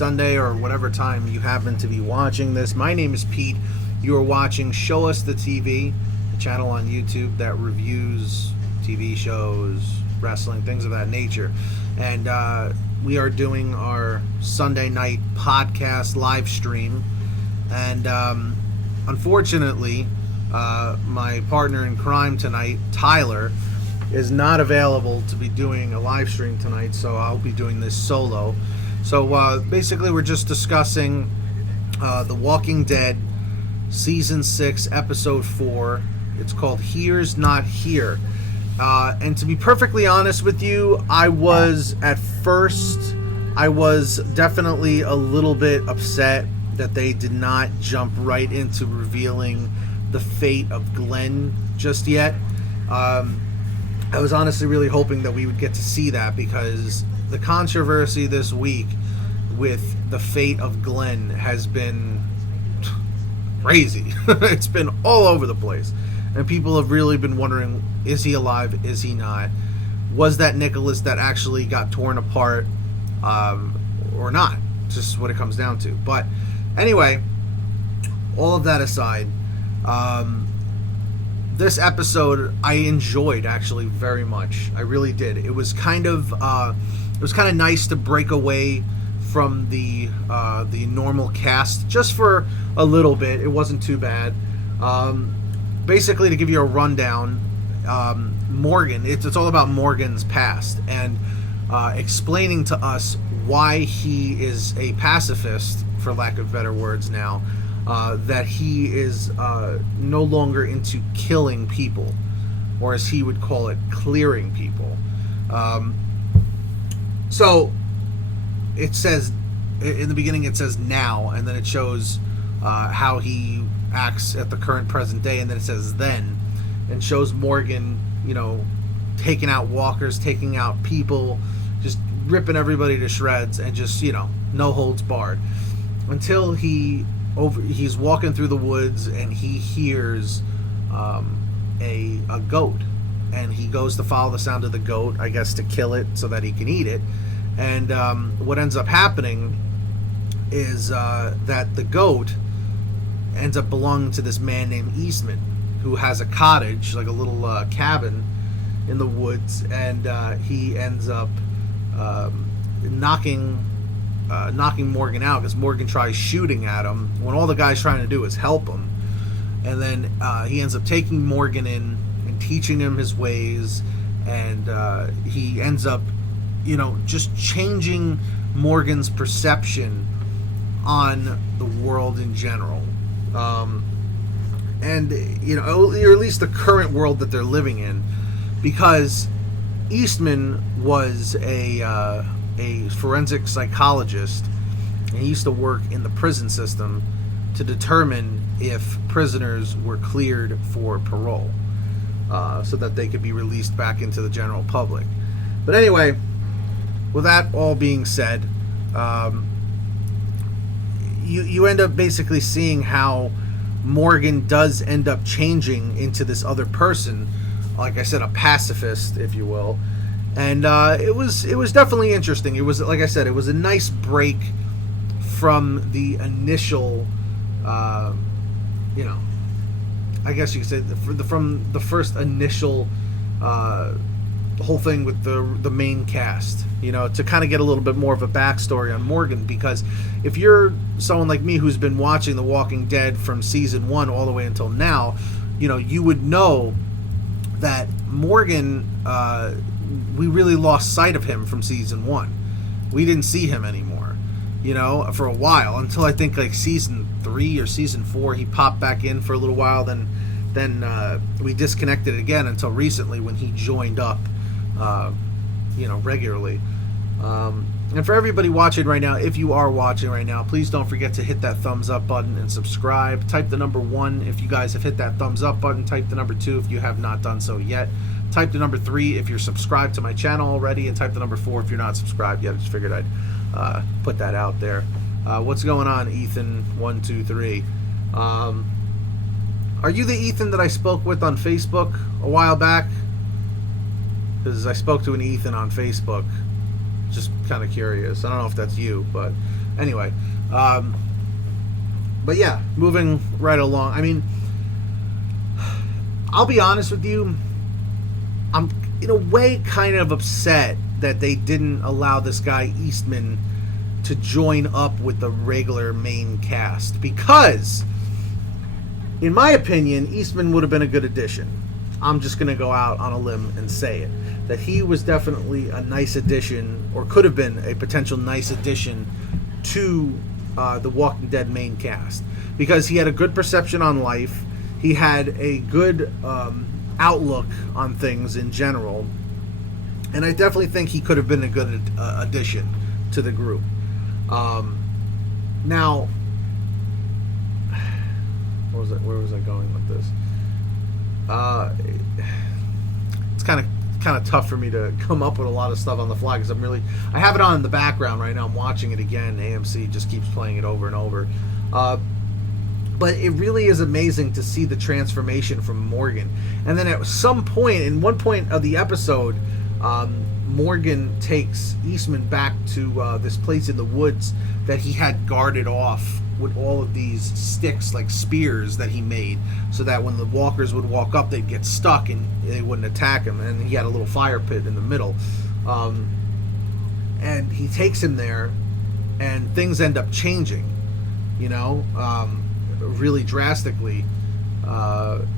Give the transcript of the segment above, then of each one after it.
Sunday, or whatever time you happen to be watching this. My name is Pete. You are watching Show Us the TV, a channel on YouTube that reviews TV shows, wrestling, things of that nature. And we are doing our Sunday night podcast live stream. And unfortunately, my partner in crime tonight, Tyler, is not available to be doing a live stream tonight, so I'll be doing this solo. So basically we're just discussing The Walking Dead Season 6, Episode 4. It's called Here's Not Here. And to be perfectly honest with you, I was definitely a little bit upset that they did not jump right into revealing the fate of Glenn just yet. I was honestly really hoping that we would get to see that, because the controversy this week with the fate of Glenn has been crazy. It's been all over the place. And people have really been wondering, is he alive? Is he not? Was that Nicholas that actually got torn apart or not? Just what it comes down to. But anyway, all of that aside, this episode I enjoyed actually very much. I really did. It was kind of nice to break away from the normal cast just for a little bit. It wasn't too bad. Basically, to give you a rundown, Morgan. It's all about Morgan's past and explaining to us why he is a pacifist, for lack of better words now. That he is no longer into killing people, or as he would call it, clearing people. So it says, in the beginning it says now, and then it shows how he acts at the current present day, and then it says then, and shows Morgan, taking out walkers, taking out people, just ripping everybody to shreds, and just, no holds barred, until he's walking through the woods and he hears a goat, and he goes to follow the sound of the goat, I guess to kill it so that he can eat it. And what ends up happening is that the goat ends up belonging to this man named Eastman, who has a cottage, like a little cabin in the woods, and he ends up knocking Morgan out, because Morgan tries shooting at him when all the guy's trying to do is help him. And then he ends up taking Morgan in and teaching him his ways, and he ends up just changing Morgan's perception on the world in general, and or at least the current world that they're living in, because Eastman was a forensic psychologist, and he used to work in the prison system to determine if prisoners were cleared for parole, so that they could be released back into the general public. But anyway, with that all being said, you end up basically seeing how Morgan does end up changing into this other person, like I said, a pacifist, if you will. And it was definitely interesting. It was, like I said, it was a nice break from the initial, I guess you could say, from the first initial whole thing with the main cast, to kind of get a little bit more of a backstory on Morgan. Because if you're someone like me who's been watching The Walking Dead from season 1 all the way until now, you would know that Morgan, we really lost sight of him from season 1. We didn't see him anymore, for a while, until I think like season 3 or season 4, he popped back in for a little while. Then we disconnected again until recently, when he joined up, regularly. And for everybody watching right now, if you are watching right now, please don't forget to hit that thumbs up button and subscribe. Type the number 1 if you guys have hit that thumbs up button. Type the number 2 if you have not done so yet. Type the number 3 if you're subscribed to my channel already, and type the number 4 if you're not subscribed yet. I just figured I'd put that out there. What's going on, Ethan? 1, 2, 3. Are you the Ethan that I spoke with on Facebook a while back? Because I spoke to an Ethan on Facebook. Just kind of curious. I don't know if that's you, but Anyway, but yeah, moving right along. I mean, I'll be honest with you. I'm in a way kind of upset that they didn't allow this guy Eastman to join up with the regular main cast, because in my opinion Eastman would have been a good addition. I'm just going to go out on a limb and say it, that he was definitely a nice addition, or could have been a potential nice addition to the Walking Dead main cast, because he had a good perception on life, he had a good outlook on things in general, and I definitely think he could have been a good addition to the group. Now, where was I going with this? It's kind of tough for me to come up with a lot of stuff on the fly, because I have it on in the background right now. I'm watching it again. AMC just keeps playing it over and over. But it really is amazing to see the transformation from Morgan. And then at some point, in one point of the episode, Morgan takes Eastman back to this place in the woods that he had guarded off with all of these sticks, like spears, that he made, so that when the walkers would walk up, they'd get stuck and they wouldn't attack him. And he had a little fire pit in the middle. And he takes him there, and things end up changing, really drastically,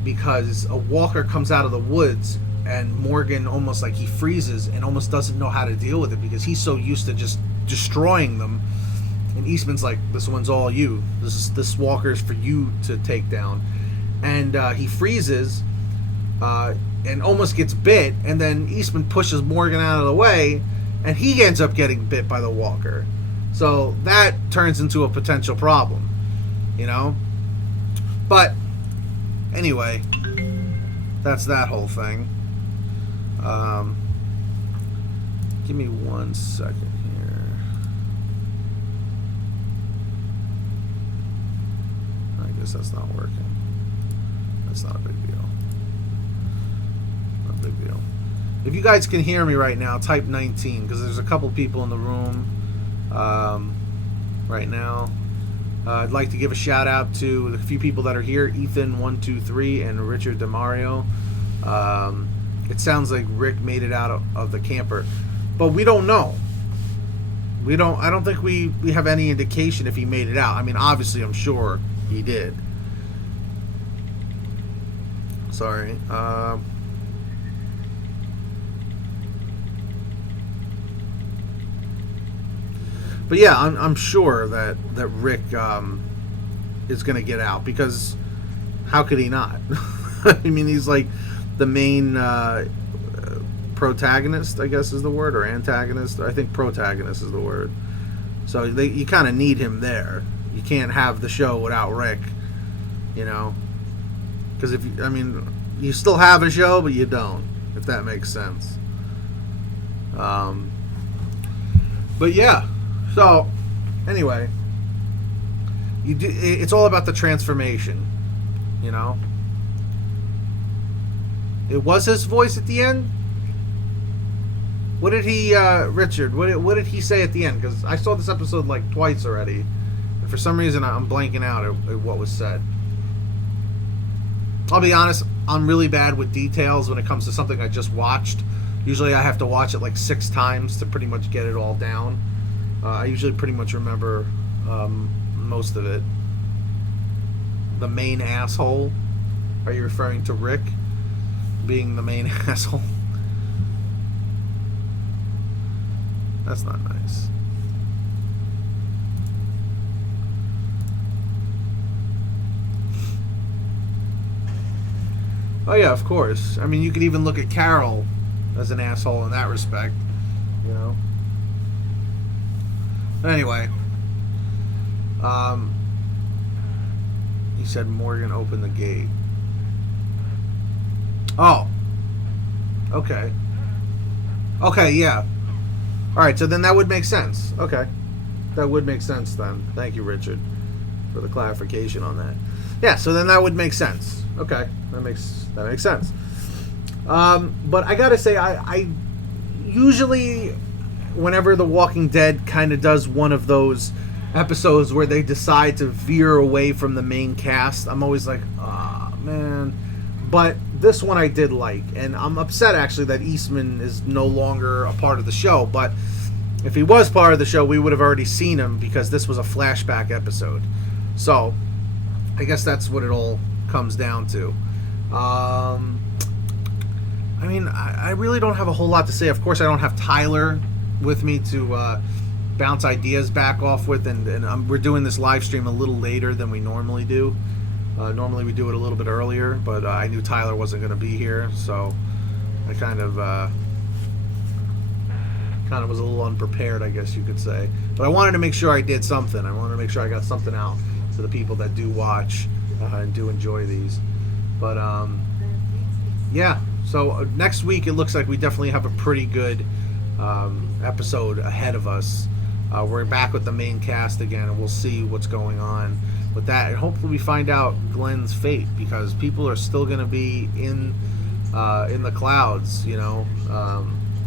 because a walker comes out of the woods, and Morgan almost like he freezes and almost doesn't know how to deal with it, because he's so used to just destroying them. And Eastman's like, this one's all you. This walker's for you to take down. And he freezes and almost gets bit, and then Eastman pushes Morgan out of the way, and he ends up getting bit by the walker. So that turns into a potential problem, But anyway, that's that whole thing. Give me 1 second here. I guess that's not working. That's not a big deal. Not a big deal. If you guys can hear me right now, type 19, because there's a couple people in the room right now. I'd like to give a shout out to the few people that are here: Ethan123 and Richard DeMario. It sounds like Rick made it out of the camper, but we don't know. I don't think we have any indication if he made it out. I mean, obviously, I'm sure he did. Sorry. But yeah, I'm sure that Rick is going to get out, because how could he not? I mean, he's like the main protagonist, I guess is the word, or antagonist. I think protagonist is the word. So you kind of need him there. You can't have the show without Rick, because you still have a show, but you don't, if that makes sense. But yeah. So, anyway, it's all about the transformation, It was his voice at the end? What did he, Richard, what did he say at the end? Because I saw this episode like twice already, and for some reason I'm blanking out at what was said. I'll be honest, I'm really bad with details when it comes to something I just watched. Usually I have to watch it like 6 times to pretty much get it all down. I usually pretty much remember most of it. The main asshole. Are you referring to Rick being the main asshole? That's not nice. Oh yeah, of course. I mean, you could even look at Carol as an asshole in that respect, Anyway, he said Morgan opened the gate. Oh, okay. Okay, yeah. All right, so then that would make sense. Okay, that would make sense then. Thank you, Richard, for the clarification on that. Yeah, so then that would make sense. Okay, that makes sense. But I gotta say, I usually, whenever The Walking Dead kind of does one of those episodes where they decide to veer away from the main cast, I'm always like, ah, man. But this one I did like, and I'm upset actually that Eastman is no longer a part of the show. But if he was part of the show, we would have already seen him because this was a flashback episode. So I guess that's what it all comes down to. I mean, I really don't have a whole lot to say. Of course, I don't have Tyler with me to bounce ideas back off with, and we're doing this live stream a little later than we normally do. Normally we do it a little bit earlier, but I knew Tyler wasn't going to be here, so I kind of was a little unprepared, I guess you could say. But I wanted to make sure I did something. I wanted to make sure I got something out to the people that do watch and do enjoy these. But yeah, so next week it looks like we definitely have a pretty good episode ahead of us. We're back with the main cast again, and we'll see what's going on with that, and hopefully we find out Glenn's fate, because people are still going to be in the clouds, you know,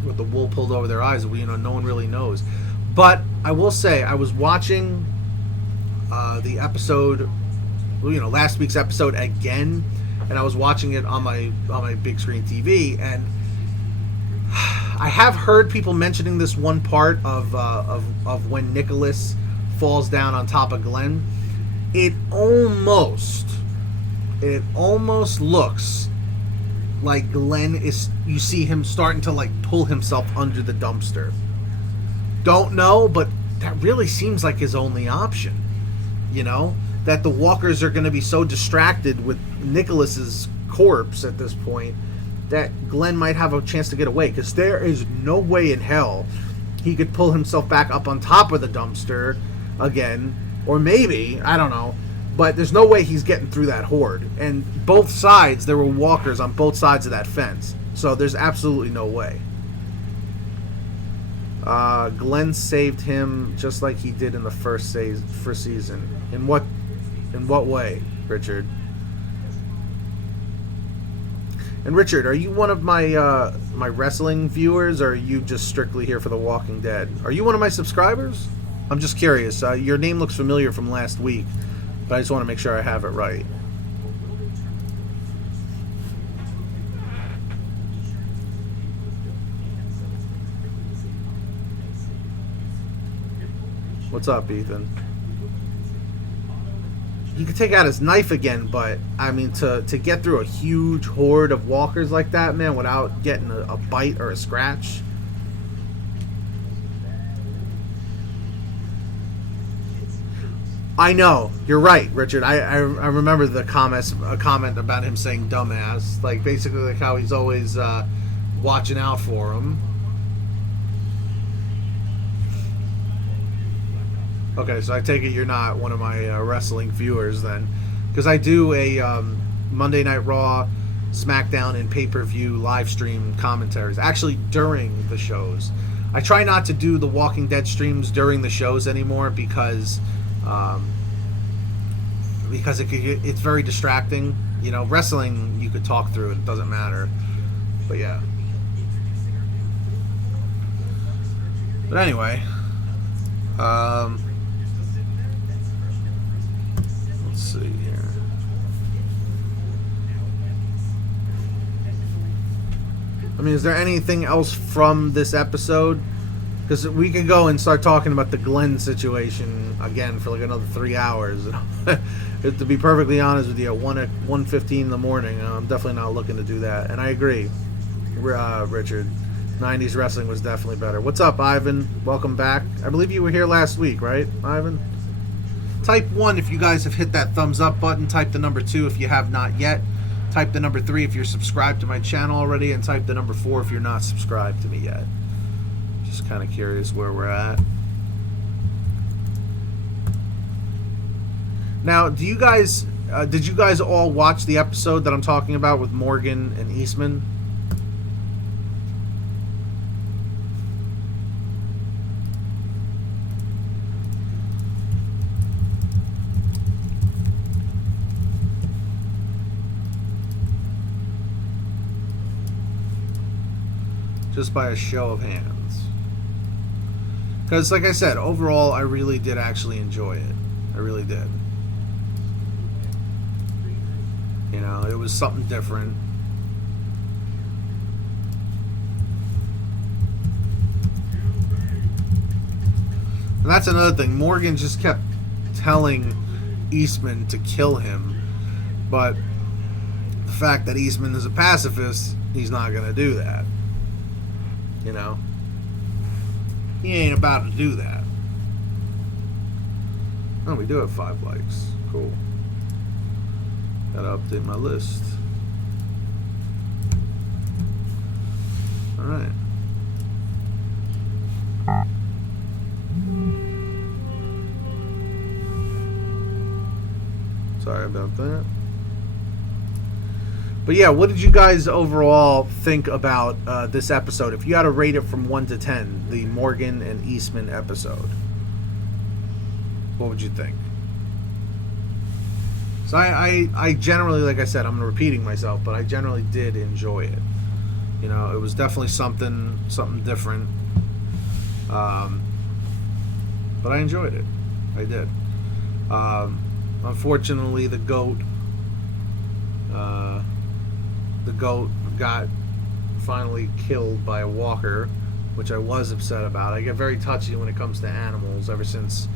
with the wool pulled over their eyes. No one really knows. But I will say, I was watching the episode, last week's episode again, and I was watching it on my big screen TV, and I have heard people mentioning this one part of when Nicholas falls down on top of Glenn. It almost looks like Glenn is, you see him starting to like pull himself under the dumpster. Don't know, but that really seems like his only option. That the walkers are going to be so distracted with Nicholas's corpse at this point that Glenn might have a chance to get away, because there is no way in hell he could pull himself back up on top of the dumpster again. Or maybe, I don't know, but there's no way he's getting through that horde. And both sides, there were walkers on both sides of that fence. So there's absolutely no way. Glenn saved him just like he did in the first season. In what way, Richard? And Richard, are you one of my my wrestling viewers, or are you just strictly here for The Walking Dead? Are you one of my subscribers? I'm just curious. Your name looks familiar from last week, but I just want to make sure I have it right. What's up, Ethan? He could take out his knife again, but I mean, to get through a huge horde of walkers like that, man, without getting a bite or a scratch. I know, you're right, Richard. I remember a comment about him saying dumbass, like basically like how he's always watching out for him. Okay, so I take it you're not one of my wrestling viewers then, because I do a Monday Night Raw, SmackDown, and pay-per-view live stream commentaries, actually during the shows. I try not to do the Walking Dead streams during the shows anymore because it's very distracting. Wrestling you could talk through it doesn't matter, but yeah. But anyway, let's see here. I mean, is there anything else from this episode? Because we could go and start talking about the Glenn situation again for like another 3 hours. To be perfectly honest with you, at 1:15 in the morning, I'm definitely not looking to do that. And I agree, Richard. 90s wrestling was definitely better. What's up, Ivan? Welcome back. I believe you were here last week, right, Ivan? Type 1 if you guys have hit that thumbs up button. Type the number 2 if you have not yet. Type the number 3 if you're subscribed to my channel already. And type the number 4 if you're not subscribed to me yet. Just kind of curious where we're at. Now, did you guys all watch the episode that I'm talking about with Morgan and Eastman? Just by a show of hands. Because, like I said, overall, I really did actually enjoy it. I really did. You know, it was something different. And that's another thing. Morgan just kept telling Eastman to kill him. But the fact that Eastman is a pacifist, he's not going to do that. You know? He ain't about to do that. Oh, we do have 5 likes. Cool. Gotta update my list. Alright. Sorry about that. But yeah, what did you guys overall think about this episode? If you had to rate it from 1 to 10, the Morgan and Eastman episode, what would you think? So I generally, like I said, I'm repeating myself, but I generally did enjoy it. You know, it was definitely something different. But I enjoyed it. I did. Unfortunately, the goat got finally killed by a walker, which I was upset about. I get very touchy when it comes to animals ever since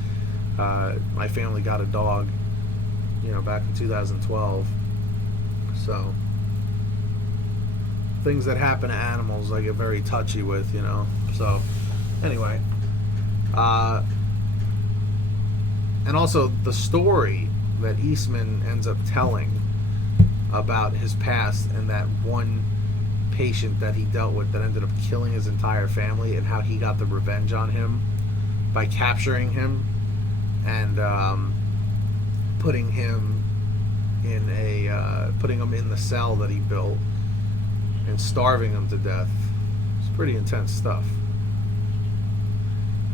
my family got a dog, you know, back in 2012. So things that happen to animals I get very touchy with, you know. So anyway, and also the story that Eastman ends up telling about his past and that one patient that he dealt with that ended up killing his entire family, and how he got the revenge on him by capturing him and putting him in the cell that he built and starving him to death. It's pretty intense stuff.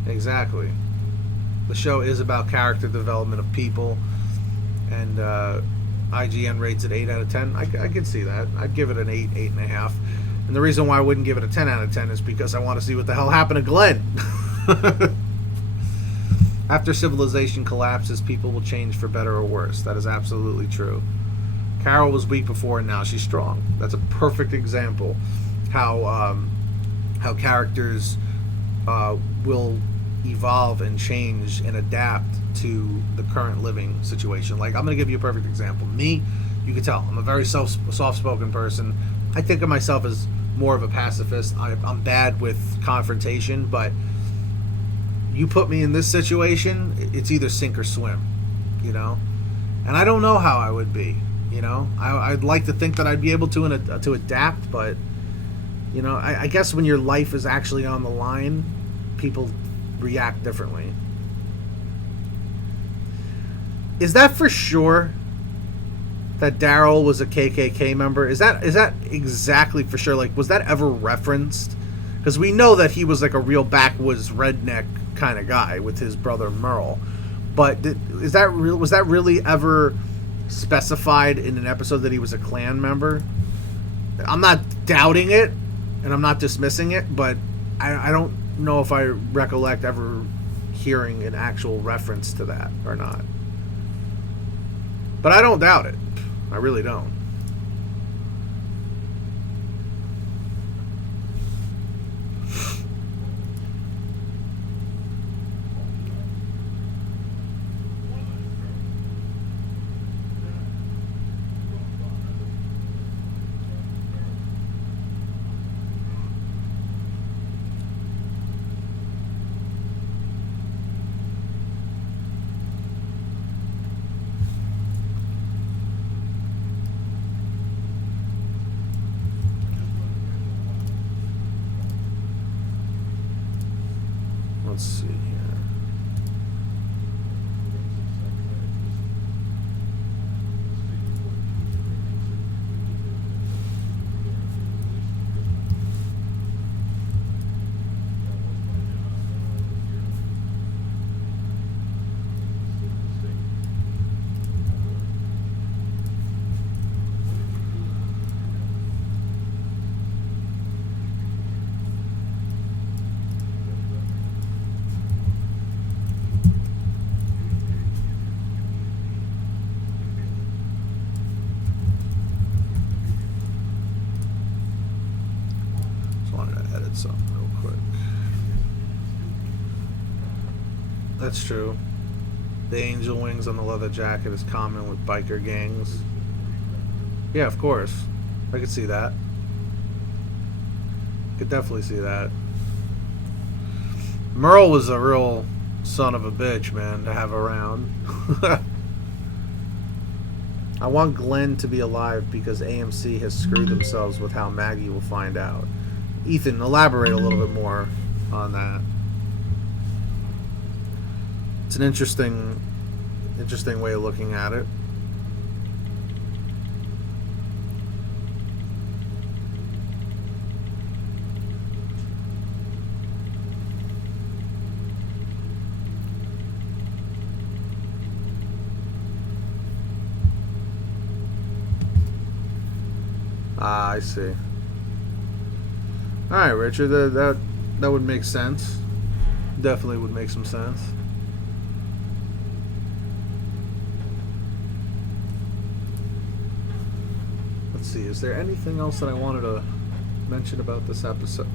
Exactly. The show is about character development of people, and IGN rates it 8 out of 10. I could see that. I'd give it an 8, 8.5. And the reason why I wouldn't give it a 10 out of 10 is because I want to see what the hell happened to Glenn. After civilization collapses, people will change for better or worse. That is absolutely true. Carol was weak before, and now she's strong. That's a perfect example how characters will evolve and change and adapt to the current living situation. Like, I'm going to give you a perfect example. Me, you can tell, I'm a very soft-spoken person. I think of myself as more of a pacifist. I'm bad with confrontation, but you put me in this situation, it's either sink or swim, you know? And I don't know how I would be, you know? I'd like to think that I'd be able to adapt, but, you know, I guess when your life is actually on the line, people react differently. Is that for sure that Daryl was a KKK member? Is that exactly for sure? Like, was that ever referenced? Because we know that he was like a real backwoods redneck kind of guy with his brother Merle. But was that really ever specified in an episode that he was a Klan member? I'm not doubting it, and I'm not dismissing it, but I don't know if I recollect ever hearing an actual reference to that or not. But I don't doubt it. I really don't. Let's see here. That's true. The angel wings on the leather jacket is common with biker gangs. Yeah, of course. I could see that. Could definitely see that. Merle was a real son of a bitch, man, to have around. I want Glenn to be alive because AMC has screwed themselves with how Maggie will find out. Ethan, elaborate a little bit more on that. It's an interesting way of looking at it. Ah, I see. All right, Richard, that would make sense. Definitely would make some sense. Let's see. Is there anything else that I wanted to mention about this episode?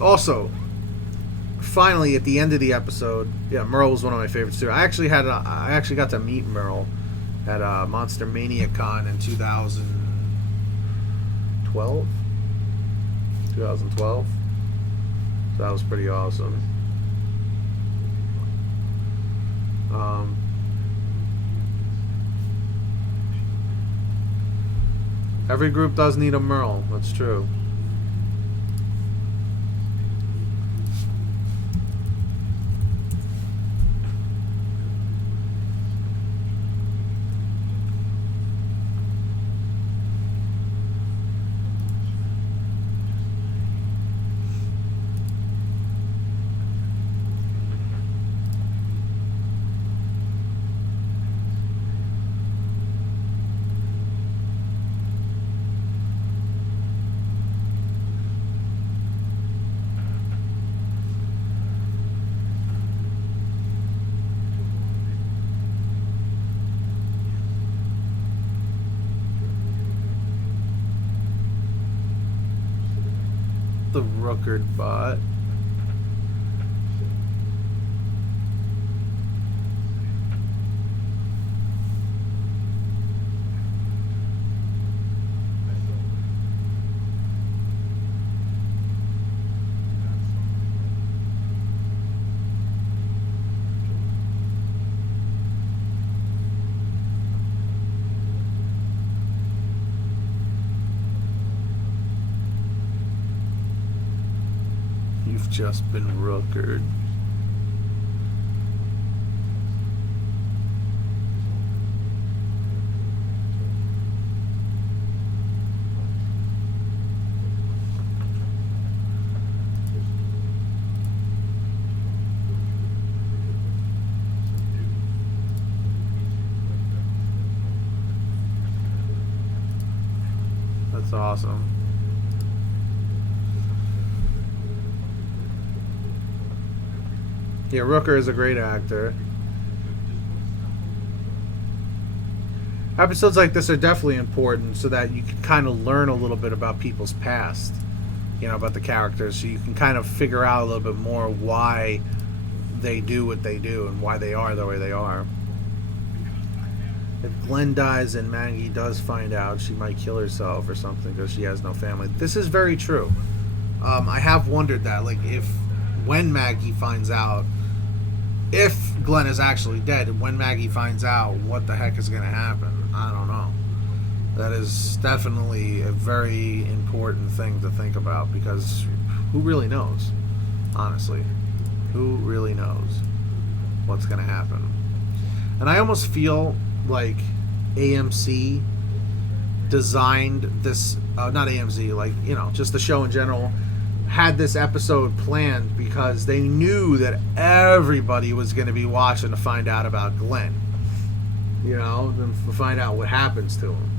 Also, finally, at the end of the episode, yeah, Merle was one of my favorites too. I actually got to meet Merle at Monster Mania Con in 2012. 2012. So that was pretty awesome. Every group does need a Merle. That's true. The Rookard bot. You've just been rookered. That's awesome. Yeah, Rooker is a great actor. Episodes like this are definitely important so that you can kind of learn a little bit about people's past, you know, about the characters, so you can kind of figure out a little bit more why they do what they do and why they are the way they are. If Glenn dies and Maggie does find out, she might kill herself or something because she has no family. This is very true. I have wondered that, like, when Maggie finds out, if Glenn is actually dead, when Maggie finds out, what the heck is going to happen? I don't know. That is definitely a very important thing to think about, because who really knows? Honestly, who really knows what's going to happen? And I almost feel like AMC designed this, not AMC, like, you know, just the show in general, had this episode planned because they knew that everybody was going to be watching to find out about Glenn, you know, and to find out what happens to him.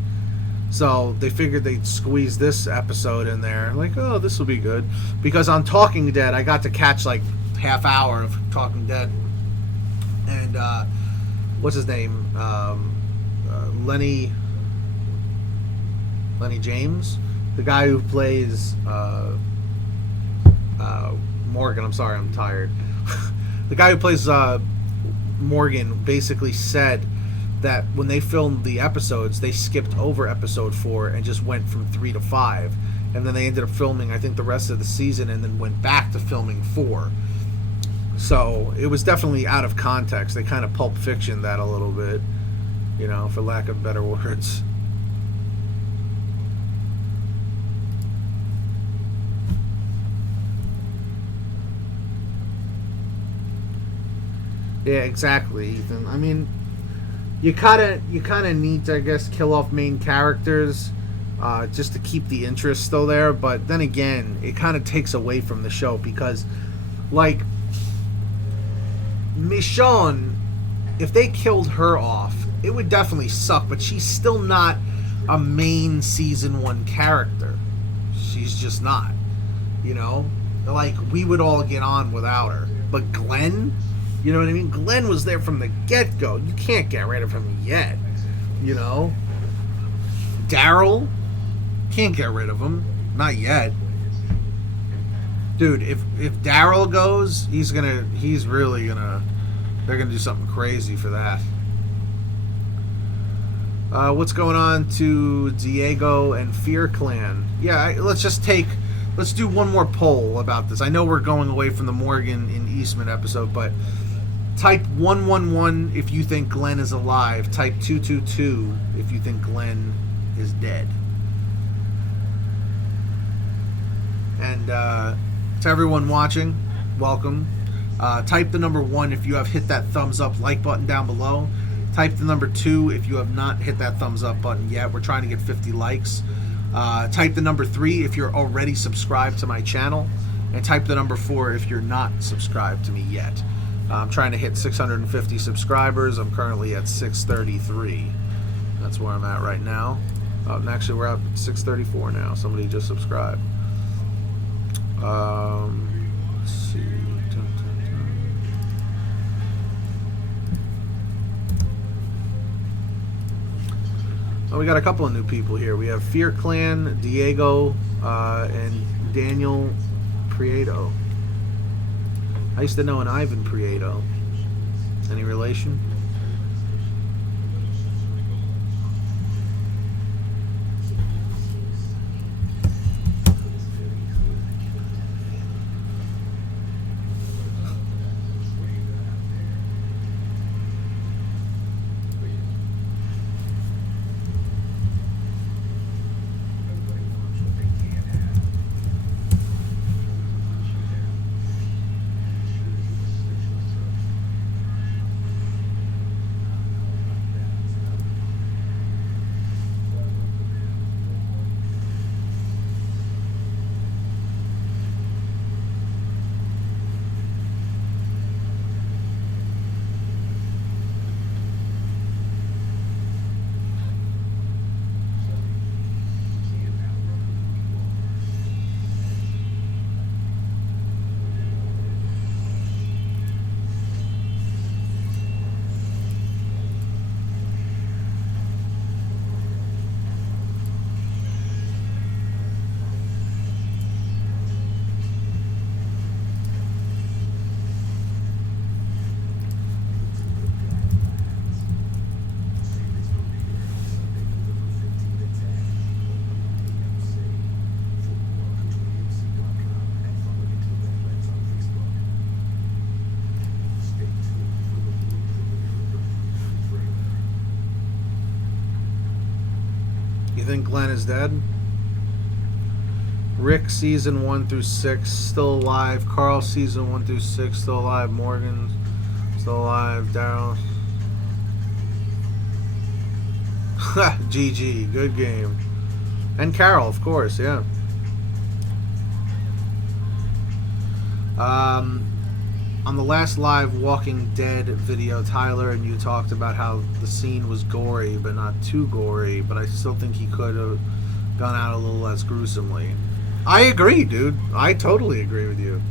So they figured they'd squeeze this episode in there, like, oh, this will be good, because on Talking Dead I got to catch like half hour of Talking Dead, and what's his name, Lenny James, the guy who plays Morgan. I'm sorry, I'm tired. the guy who plays Morgan basically said that when they filmed the episodes, they skipped over episode 4 and just went from 3 to 5, and then they ended up filming, I think, the rest of the season, and then went back to filming 4. So it was definitely out of context. They kind of Pulp Fiction that a little bit, you know, for lack of better words. Yeah, exactly, Ethan. I mean, you kind of need to, I guess, kill off main characters just to keep the interest still there. But then again, it kind of takes away from the show because, like, Michonne, if they killed her off, it would definitely suck. But she's still not a main season 1 character. She's just not. You know, like, we would all get on without her. But Glenn. You know what I mean? Glenn was there from the get-go. You can't get rid of him yet. You know? Daryl? Can't get rid of him. Not yet. Dude, if Daryl goes, he's really gonna... They're gonna do something crazy for that. What's going on to Diego and Fear Clan? Yeah, let's do one more poll about this. I know we're going away from the Morgan and Eastman episode, but... Type 111 if you think Glenn is alive. Type 222 if you think Glenn is dead. And to everyone watching, welcome. Type the number 1 if you have hit that thumbs up like button down below. Type the number 2 if you have not hit that thumbs up button yet. We're trying to get 50 likes. Type the number 3 if you're already subscribed to my channel. And type the number 4 if you're not subscribed to me yet. I'm trying to hit 650 subscribers. I'm currently at 633. That's where I'm at right now. And actually, we're at 634 now. Somebody just subscribed. Let's see. Oh, we got a couple of new people here. We have Fear Clan, Diego, and Daniel Prieto. I used to know an Ivan Prieto. Any relation? You think Glenn is dead? Rick season 1 through 6 still alive. Carl season 1 through 6 still alive. Morgan still alive. Daryl. GG, good game. And Carol, of course, yeah. On the last live Walking Dead video, Tyler and you talked about how the scene was gory, but not too gory, but I still think he could have gone out a little less gruesomely. I agree, dude. I totally agree with you.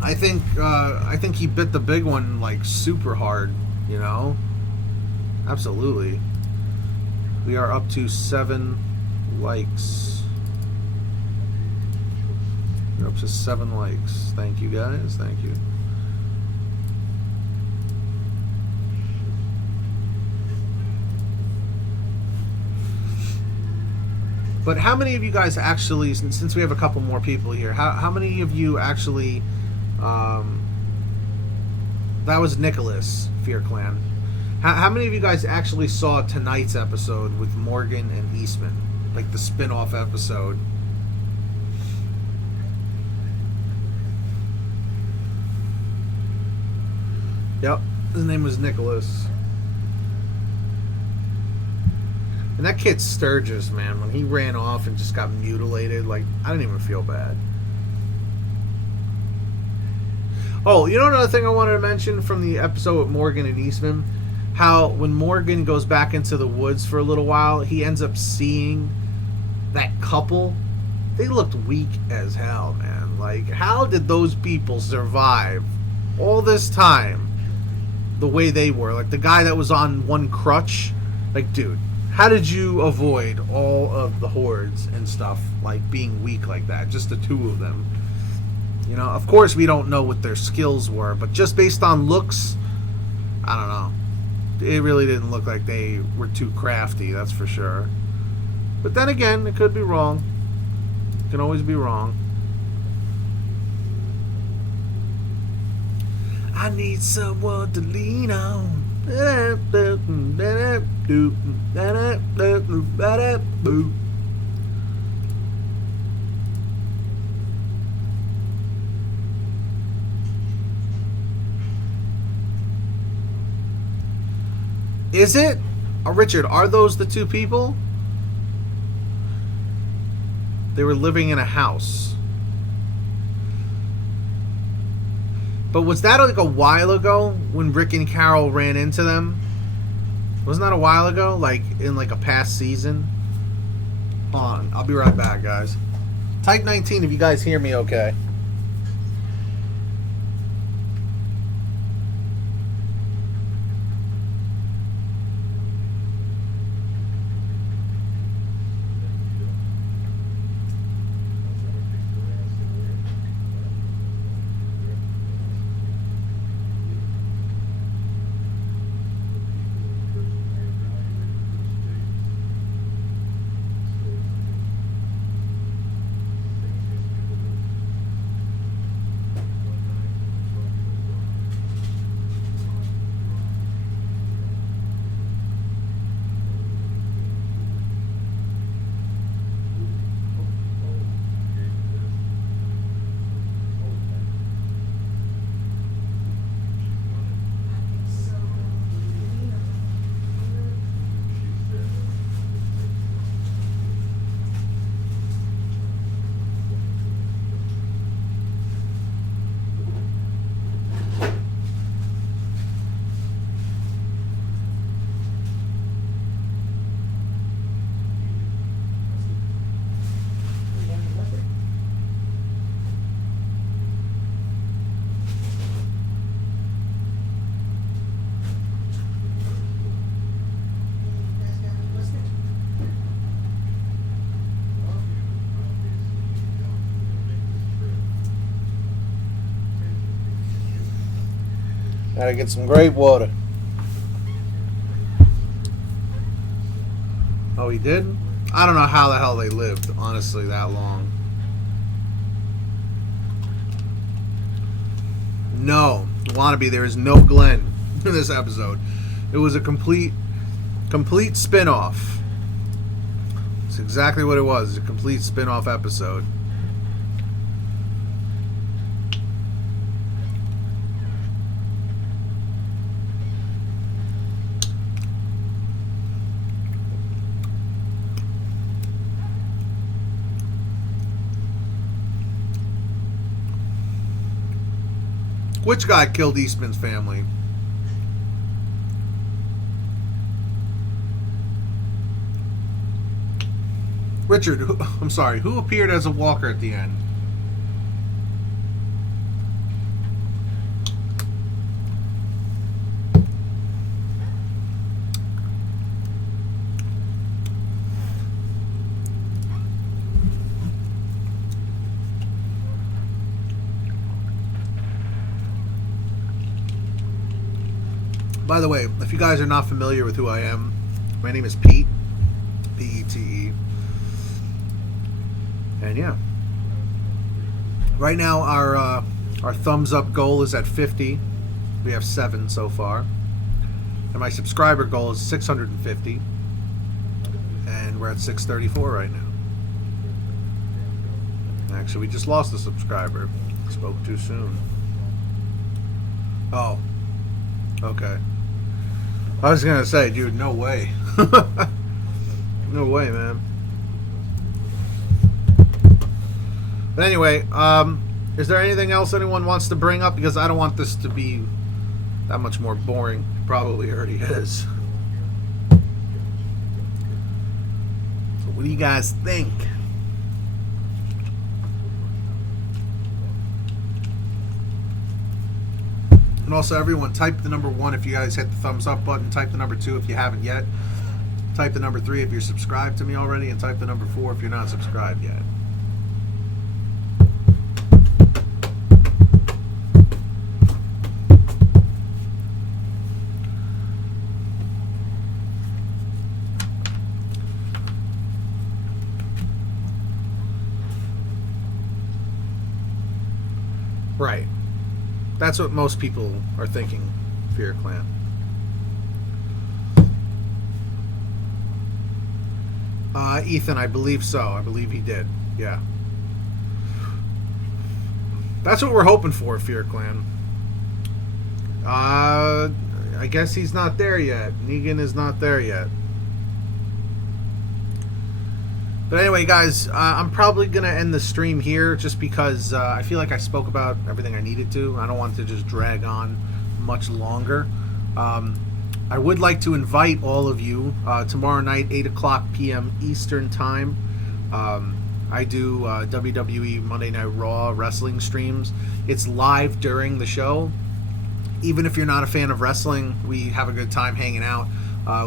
I think he bit the big one, like, super hard, you know? Absolutely. We are up to 7 likes. We're up to 7 likes. Thank you, guys. Thank you. But how many of you guys actually, since we have a couple more people here, how many of you actually, that was Nicholas, Fear Clan. How many of you guys actually saw tonight's episode with Morgan and Eastman? Like the spin-off episode? Yep, his name was Nicholas. And that kid Sturgis, man, when he ran off and just got mutilated, like, I didn't even feel bad. Oh, you know another thing I wanted to mention from the episode with Morgan and Eastman? How when Morgan goes back into the woods for a little while, he ends up seeing that couple. They looked weak as hell, man. Like, how did those people survive all this time the way they were? Like, the guy that was on one crutch. Like, dude, how did you avoid all of the hordes and stuff, like, being weak like that? Just the two of them. You know, of course we don't know what their skills were, but just based on looks, I don't know. It really didn't look like they were too crafty, that's for sure. But then again, it could be wrong. It can always be wrong. I need someone to lean on. Is it? Oh, Richard, are those the two people? They were living in a house. But was that like a while ago when Rick and Carol ran into them? Wasn't that a while ago? Like in like a past season? Hold on, I'll be right back, guys. Type 19 if you guys hear me okay. Gotta get some great water. Oh, he did? I don't know how the hell they lived, honestly, that long. No. Wannabe, there is no Glenn in this episode. It was a complete spin-off. It's exactly what it was. A complete spin-off episode. Which guy killed Eastman's family? Richard, I'm sorry, who appeared as a walker at the end? By the way, if you guys are not familiar with who I am, my name is Pete, P-E-T-E. And yeah, right now our thumbs up goal is at 50. We have 7 so far, and my subscriber goal is 650, and we're at 634 right now. Actually, we just lost a subscriber. Spoke too soon. Oh, okay. I was gonna say, dude, no way. No way, man. But anyway, is there anything else anyone wants to bring up? Because I don't want this to be that much more boring. It probably already is. So what do you guys think? And also, everyone, type the number 1 if you guys hit the thumbs up button. Type the number 2 if you haven't yet. Type the number 3 if you're subscribed to me already. And type the number 4 if you're not subscribed yet. Right. That's what most people are thinking, Fear Clan. Ethan, I believe so. I believe he did. Yeah. That's what we're hoping for, Fear Clan. I guess he's not there yet. Negan is not there yet. But anyway, guys, I'm probably going to end the stream here just because I feel like I spoke about everything I needed to. I don't want to just drag on much longer. I would like to invite all of you tomorrow night, 8 o'clock p.m. Eastern Time. I do WWE Monday Night Raw wrestling streams. It's live during the show. Even if you're not a fan of wrestling, we have a good time hanging out.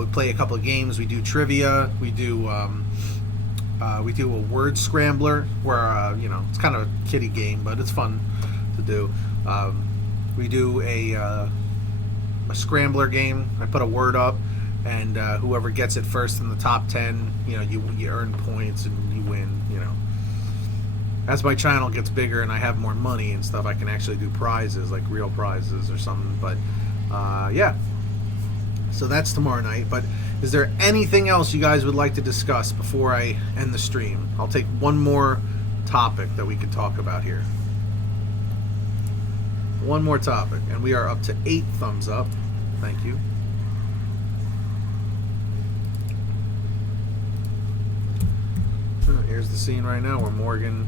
We play a couple of games. We do trivia. We do a word scrambler where, it's kind of a kiddie game, but it's fun to do. We do a scrambler game. I put a word up, and whoever gets it first in the top 10, you earn points and you win, As my channel gets bigger and I have more money and stuff, I can actually do prizes, like real prizes or something. But, yeah. So that's tomorrow night. But is there anything else you guys would like to discuss before I end the stream? I'll take one more topic that we could talk about here. One more topic. And we are up to 8 thumbs up. Thank you. Oh, here's the scene right now where Morgan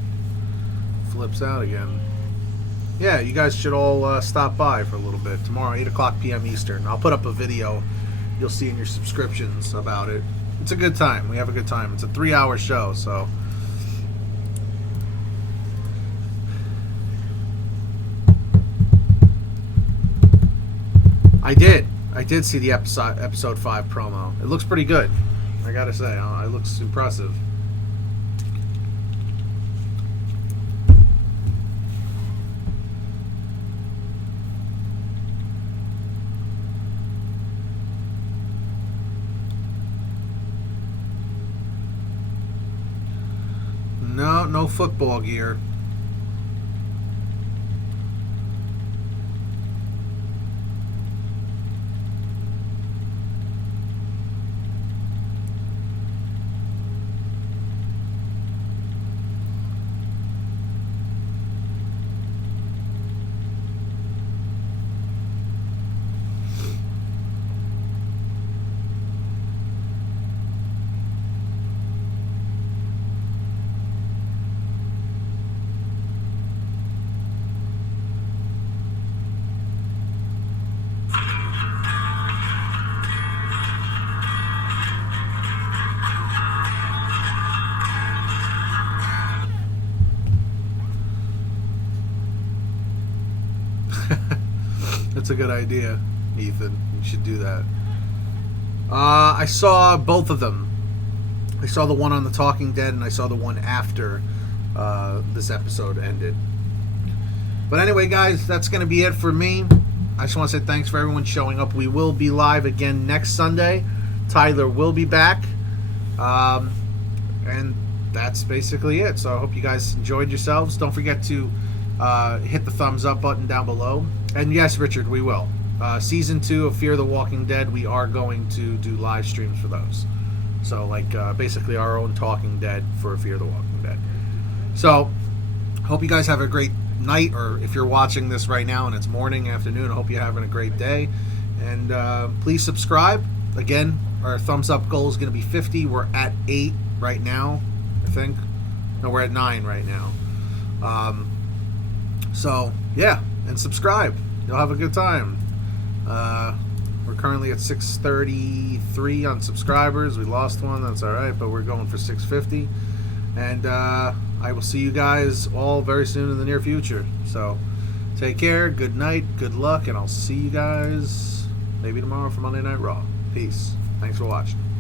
flips out again. Yeah, you guys should all stop by for a little bit. Tomorrow, 8 o'clock p.m. Eastern. I'll put up a video you'll see in your subscriptions about it. It's a good time. We have a good time. It's a 3-hour show, so... I did see the episode 5 promo. It looks pretty good, I gotta say. It looks impressive. No football gear. That's a good idea, Ethan. You should do that. I saw both of them. I saw the one on The Talking Dead, and I saw the one after this episode ended. But anyway, guys, that's going to be it for me. I just want to say thanks for everyone showing up. We will be live again next Sunday. Tyler will be back. And that's basically it. So I hope you guys enjoyed yourselves. Don't forget to hit the thumbs up button down below. And yes, Richard, we will. Season 2 of Fear the Walking Dead, we are going to do live streams for those. So, like, basically our own Talking Dead for Fear the Walking Dead. So, hope you guys have a great night, or if you're watching this right now and it's morning, afternoon, I hope you're having a great day. And please subscribe. Again, our thumbs up goal is going to be 50. We're at 8 right now, I think. No, we're at 9 right now. So, yeah, and subscribe. You'll have a good time. We're currently at 633 on subscribers. We lost one, that's alright, but we're going for 650. And I will see you guys all very soon in the near future. So take care, good night, good luck, and I'll see you guys maybe tomorrow for Monday Night Raw. Peace. Thanks for watching.